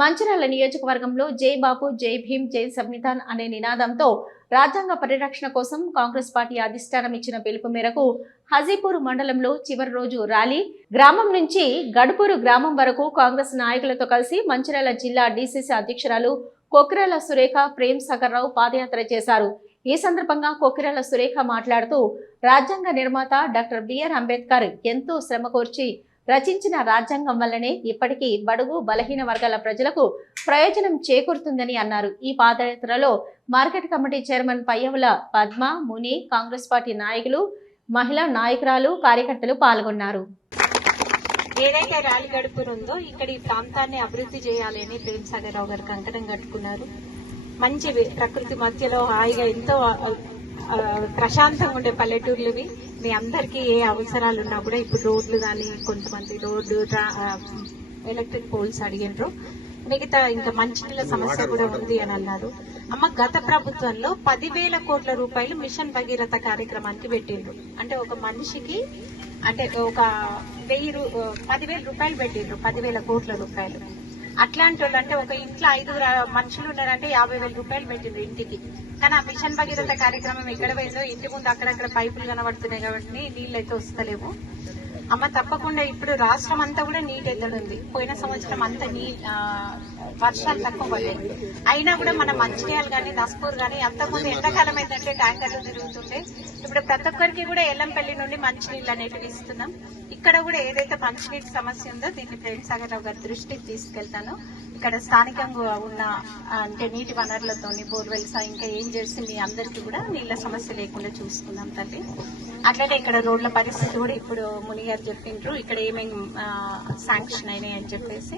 మంచిర్యాల నియోజకవర్గంలో జై బాపు జై భీమ్ జై సంవిధాన్ అనే నినాదంతో రాజ్యాంగ పరిరక్షణ కోసం కాంగ్రెస్ పార్టీ అధిష్టానం ఇచ్చిన పిలుపు మేరకు హజీపూర్ మండలంలో చివరి రోజు ర్యాలీ. గ్రామం నుంచి గడుపూరు గ్రామం వరకు కాంగ్రెస్ నాయకులతో కలిసి మంచిర్యాల జిల్లా డీసీసీ అధ్యక్షురాలు కొక్కిరాల సురేఖ ప్రేమ్ సాగర్ రావు పాదయాత్ర చేశారు. ఈ సందర్భంగా కొక్కిరాల సురేఖ మాట్లాడుతూ రాజ్యాంగ నిర్మాత డాక్టర్ బిఆర్ అంబేద్కర్ ఎంతో శ్రమ కోర్చి రచించిన రాజ్యాంగం వల్లనే ఇప్పటికీ బడుగు బలహీన వర్గాల ప్రజలకు ప్రయోజనం చేకూరుతుందని అన్నారు. ఈ పాదయాత్రలో market committee chairman Payyavula Padma Muni Congress party నాయకులు మహిళా నాయకురాలు కార్యకర్తలు పాల్గొన్నారు. ఏదైతే ర్యాలీ గడుపునుందో ఇక్కడ ఈ ప్రాంతాన్ని అభివృద్ధి చేయాలి అని ప్రేమ్ సాగర్ రావు గారు కంకణం కట్టుకున్నారు. మంచి ప్రకృతి మధ్యలో హాయిగా ఎంతో ప్రశాంతంగా ఉండే పల్లెటూర్లు ఇవి మీ అందరికీ ఏ అవసరాలు ఉన్నా కూడా ఇప్పుడు రోడ్లు కానీ కొంతమంది రోడ్లు ఎలక్ట్రిక్ పోల్స్ అడిగినారు మిగతా ఇంకా మంచినీళ్ళ సమస్య కూడా ఉంది అని అన్నారు. అమ్మ గత ప్రభుత్వంలో పదివేల కోట్ల రూపాయలు మిషన్ భగీరథ కార్యక్రమానికి పెట్టిండ్రు అంటే ఒక మనిషికి అంటే ఒక వెయ్యి రూ- పదివేల రూపాయలు పెట్టిండ్రు పదివేల కోట్ల రూపాయలు. అట్లాంటి వాళ్ళు అంటే ఒక ఇంట్లో ఐదుగురు మనుషులు ఉన్నారంటే యాభై వేల రూపాయలు పెట్టిండ్రు ఇంటికి. కానీ ఆ మిషన్ భగీరథ కార్యక్రమం ఎక్కడ పోయిందో ఇంటి ముందు అక్కడక్కడ పైపులు కనబడుతున్నాయి కాబట్టి నీళ్ళు అయితే వస్తలేవు. అమ్మ తప్పకుండా ఇప్పుడు రాష్ట్రం అంతా కూడా నీటి ఎద్దడుంది పోయిన సంవత్సరం అంతా నీ వర్షాలు తక్కువ పడలేదు అయినా కూడా మన మంచిర్యాలు కానీ నస్పూర్ కానీ అంతకుముందు ఎండాకాలం ఏంటంటే ట్యాంకర్లు తిరుగుతుండే. ఇప్పుడు ప్రతి ఒక్కరికి కూడా ఎల్లంపల్లి నుండి మంచినీళ్ళు అనేటివి ఇస్తున్నాం. ఇక్కడ కూడా ఏదైతే మంచినీటి సమస్య ఉందో దీన్ని ప్రేమ్ సాగర్ రావు గారి దృష్టికి తీసుకెళ్తాను. ఇక్కడ స్థానికంగా ఉన్న అంటే నీటి వనరులతోని బోర్వెల్స్ ఇంకా ఏం చేసి మీ అందరికీ కూడా నీళ్ళ సమస్య లేకుండా చూసుకుందాం తల్లి. అట్లనే ఇక్కడ రోడ్ల పరిస్థితి కూడా ఇప్పుడు మునిగారు. గారు చెప్పిండ్రు ఇక్కడ ఏమేమి శాంక్షన్ అయినాయి అని చెప్పేసి.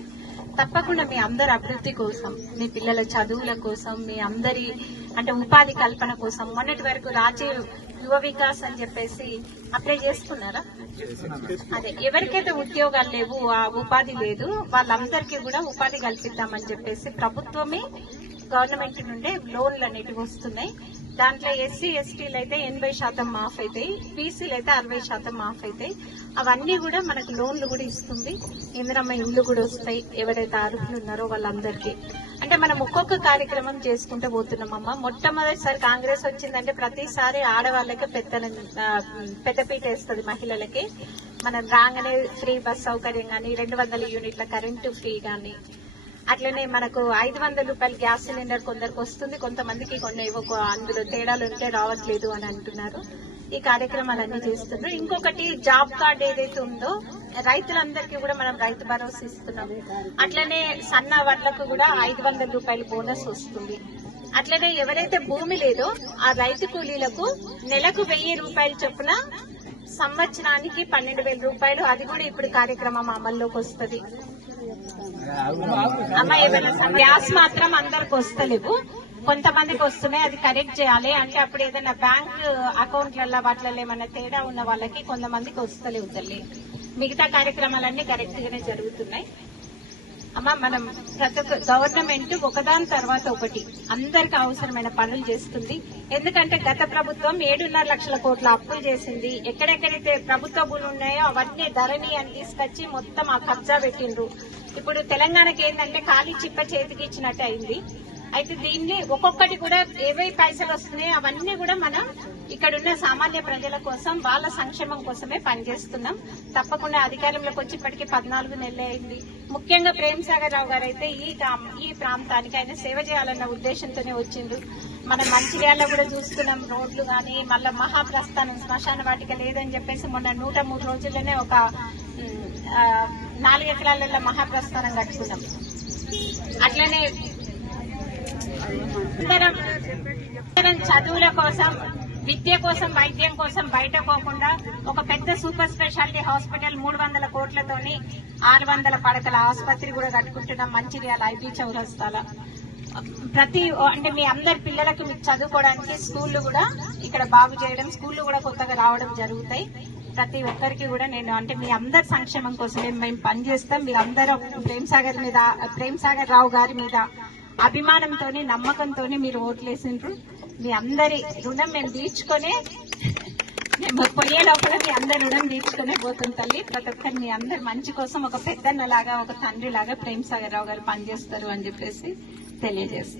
తప్పకుండా మీ అందరి అభివృద్ధి కోసం మీ పిల్లల చదువుల కోసం మీ అందరి అంటే ఉపాధి కల్పన కోసం మొన్నటి వరకు రాజీవ్ యువ వికాస్ అని చెప్పేసి అప్లై చేసుకున్నారా అదే ఎవరికైతే ఉద్యోగాలు లేవు ఆ ఉపాధి లేదు వాళ్ళందరికీ కూడా ఉపాధి కల్పిద్దామని చెప్పేసి ప్రభుత్వమే గవర్నమెంట్ నుండే లోన్లు అనేటివి వస్తున్నాయి. దాంట్లో ఎస్సీ ఎస్టీలు అయితే ఎనభై శాతం మాఫ్ అవుతాయి బీసీలు అయితే అరవై శాతం మాఫ్ అవుతాయి అవన్నీ కూడా మనకు లోన్లు కూడా ఇస్తుంది. ఇందిరమ్మ ఇండ్లు కూడా వస్తాయి. ఎవరైతే అర్హులు ఉన్నారో వాళ్ళందరికీ. అంటే మనం ఒక్కొక్క కార్యక్రమం చేసుకుంటూ పోతున్నామమ్మ మొట్టమొదటిసారి కాంగ్రెస్ వచ్చిందంటే ప్రతిసారి ఆడవాళ్ళకి పెద్ద పెద్దపీట వేస్తుంది మహిళలకి. మనం రాగానే ఫ్రీ బస్ సౌకర్యం కానీ రెండు వందల యూనిట్ల కరెంటు ఫ్రీ కానీ అట్లనే మనకు ఐదు వందల రూపాయల గ్యాస్ సిలిండర్ కొందరికి వస్తుంది. కొంతమందికి కొన్ని అందులో తేడాలు ఉంటే రావట్లేదు అని అంటున్నారు. ఈ కార్యక్రమాలన్నీ చేస్తున్నారు. ఇంకొకటి జాబ్ కార్డ్ ఏదైతే ఉందో రైతులందరికీ కూడా మనం రైతు భరోసా ఇస్తున్నాం అట్లనే సన్న వడ్లకు కూడా ఐదు వందల రూపాయల బోనస్ వస్తుంది. అట్లనే ఎవరైతే భూమి లేదో ఆ రైతు కూలీలకు నెలకు వెయ్యి రూపాయల చొప్పున సంవత్సరానికి పన్నెండు వేల రూపాయలు. అది కూడా ఇప్పుడు కార్యక్రమం అమల్లోకి వస్తుంది. అమ్మ ఏమైనా గ్యాస్ మాత్రం అందరికి వస్తలేవు. కొంతమందికి వస్తున్నాయి అది కరెక్ట్ చేయాలి. అంటే అప్పుడు ఏదైనా బ్యాంక్ అకౌంట్లలో వాటిలలో ఏమైనా తేడా ఉన్న వాళ్ళకి కొంతమందికి వస్తలేవు తల్లి. మిగతా కార్యక్రమాలన్నీ కరెక్ట్ గానే జరుగుతున్నాయి. అమ్మ మనం ప్రతి ఒక్క గవర్నమెంట్ ఒకదాని తర్వాత ఒకటి అందరికి అవసరమైన పనులు చేస్తుంది. ఎందుకంటే గత ప్రభుత్వం ఏడున్నర లక్షల కోట్ల అప్పులు చేసింది. ఎక్కడెక్కడైతే ప్రభుత్వ భూములు ఉన్నాయో అవన్నీ ధరణి అని తీసుకొచ్చి మొత్తం ఆ కబ్జా పెట్టిండ్రు. ఇప్పుడు తెలంగాణకి ఏంటంటే ఖాళీ చిప్ప చేతికి ఇచ్చినట్టు అయింది. అయితే దీన్ని ఒక్కొక్కటి కూడా ఏవై పైసలు వస్తున్నాయి అవన్నీ కూడా మనం ఇక్కడ ఉన్న సామాన్య ప్రజల కోసం వాళ్ళ సంక్షేమం కోసమే పనిచేస్తున్నాం. తప్పకుండా అధికారంలోకి వచ్చి ఇప్పటికి పద్నాలుగు నెలలు అయింది. ముఖ్యంగా ప్రేమ్ సాగర్ రావు గారు అయితే ఈ ఈ ప్రాంతానికి ఆయన సేవ చేయాలన్న ఉద్దేశంతోనే వచ్చిండు మనం మంచిర్యాల కూడా చూస్తున్నాం రోడ్లు కానీ మళ్ళీ మహాప్రస్థానం శ్మశాన వాటిక లేదని చెప్పేసి మొన్న నూట మూడు రోజుల్లోనే ఒక నాలుగు ఎకరాలలో మహాప్రస్థానం కట్టుకున్నాం. అట్లనే చదువుల కోసం విద్య కోసం వైద్యం కోసం బయట పోకుండా ఒక పెద్ద సూపర్ స్పెషాలిటీ హాస్పిటల్ మూడు వందల కోట్లతోని ఆరు వందల పడకల ఆసుపత్రి కూడా కట్టుకుంటున్నాం. మంచిర్యాల ఐబీ చౌరస్తాల. ప్రతి అంటే మీ అందరి పిల్లలకి మీకు చదువుకోవడానికి స్కూళ్ళు కూడా ఇక్కడ బాగు చేయడం స్కూళ్ళు కూడా కొత్తగా రావడం జరుగుతాయి. ప్రతి ఒక్కరికి కూడా నేను అంటే మీ అందరి సంక్షేమం కోసం మేము పనిచేస్తాం. మీరు అందరూ ప్రేమ్ సాగర్ మీద ప్రేమ్ సాగర్ రావు గారి మీద అభిమానంతోని నమ్మకంతోని మీరు ఓట్లేసిండ్రు. మీ అందరి రుణం మేము తీర్చుకొని మేము పోయే లోపల మీ అందరి రుణం తీర్చుకునే పోతుంది తల్లి. ప్రతి ఒక్కరు మీ అందరు మంచి కోసం ఒక పెద్దన్నలాగా ఒక తండ్రి లాగా ప్రేమ్ సాగర్ రావు గారు పనిచేస్తారు అని చెప్పేసి తెలియజేస్తారు